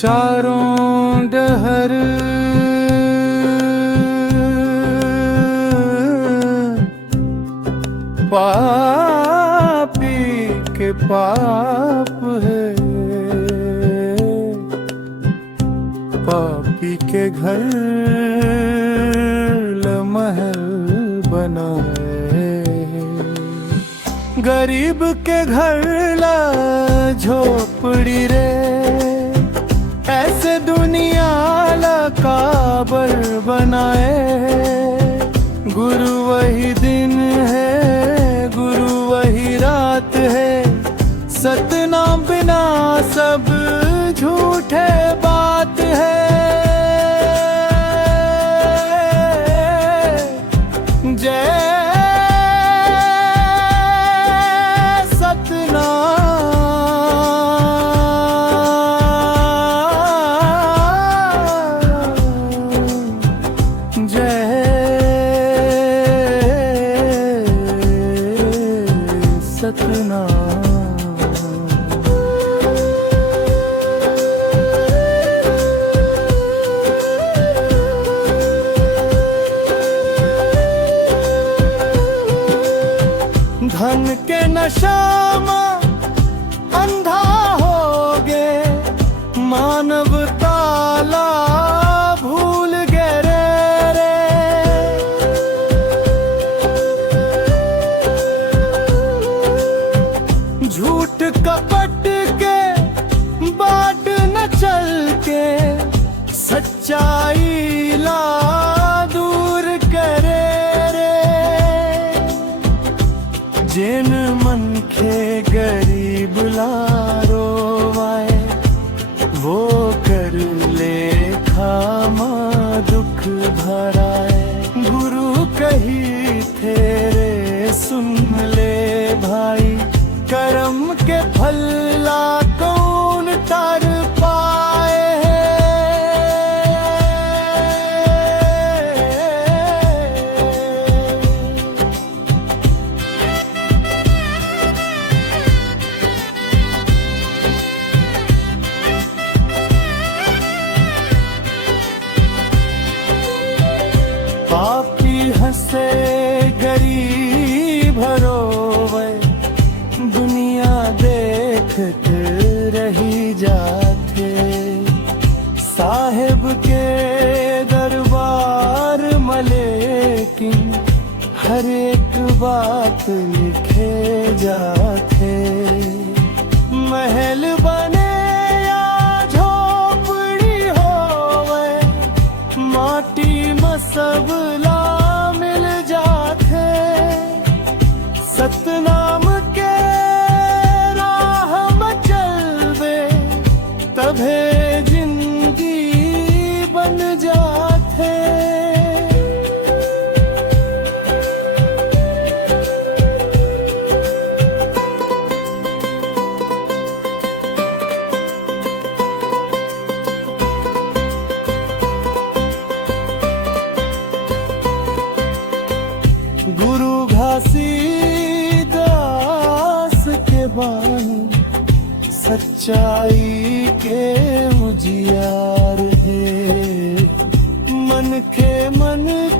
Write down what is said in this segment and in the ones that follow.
चारों डहर पापी के पाप है, पापी के घर महल बनाए, गरीब के घर ला झोपड़ी रे, ऐसे दुनिया ला काबर बनाए। गुरु वही दिन है, गुरु वही रात है, सतनाम बिना सब झूठे बात है। जय धन के नशा में अंधा हो गे, मानवता ला भूल गए रे। झूठ कपट के बाट न चल के, सच्चाई ला दूर करे रे। जिन मन के गरीब ला रोवाए, वो कर ले खामा दुख भराए। गुरु कही तेरे सुन ले भाई, कर्म के फल ला कौन तर पाए। पापी हंसे गरीब रोवे, दुनिया देखत रही जाते। साहेब के दरबार में लेकिन हर एक बात लिखे जाते। महल बने या झोपड़ी होवे, माटी में सब ला मिल जाते। सतनाम के राह में चलबे, तभे जिंदगी बन जाते। गुरु घासीदास के बानी, सच्चाई के उजियार है। मन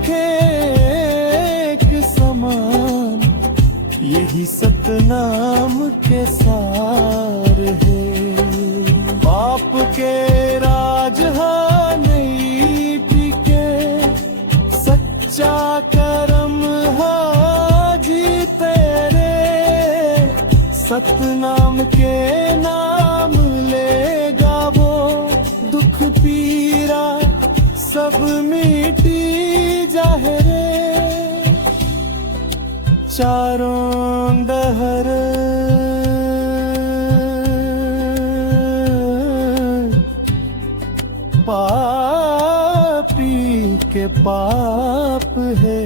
के एक समान, यही सतनाम के सार है। पाप के राज नहीं टिके, सच्चा कर्म जीते रे। सतनाम के नाम ले गावो, दुख पीरा सब मिटी जाहे रे। चारों डहर पापी के पाप है,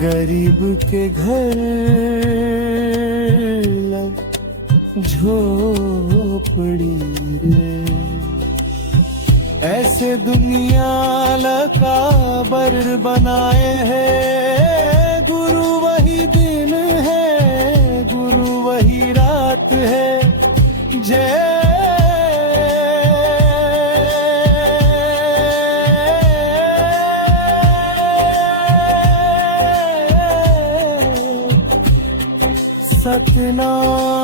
गरीब के घर लग झोपड़ी रे। ऐसे दुनिया लकाबर बनाए हैं। गुरु वही दिन है, गुरु वही रात है, जय कितना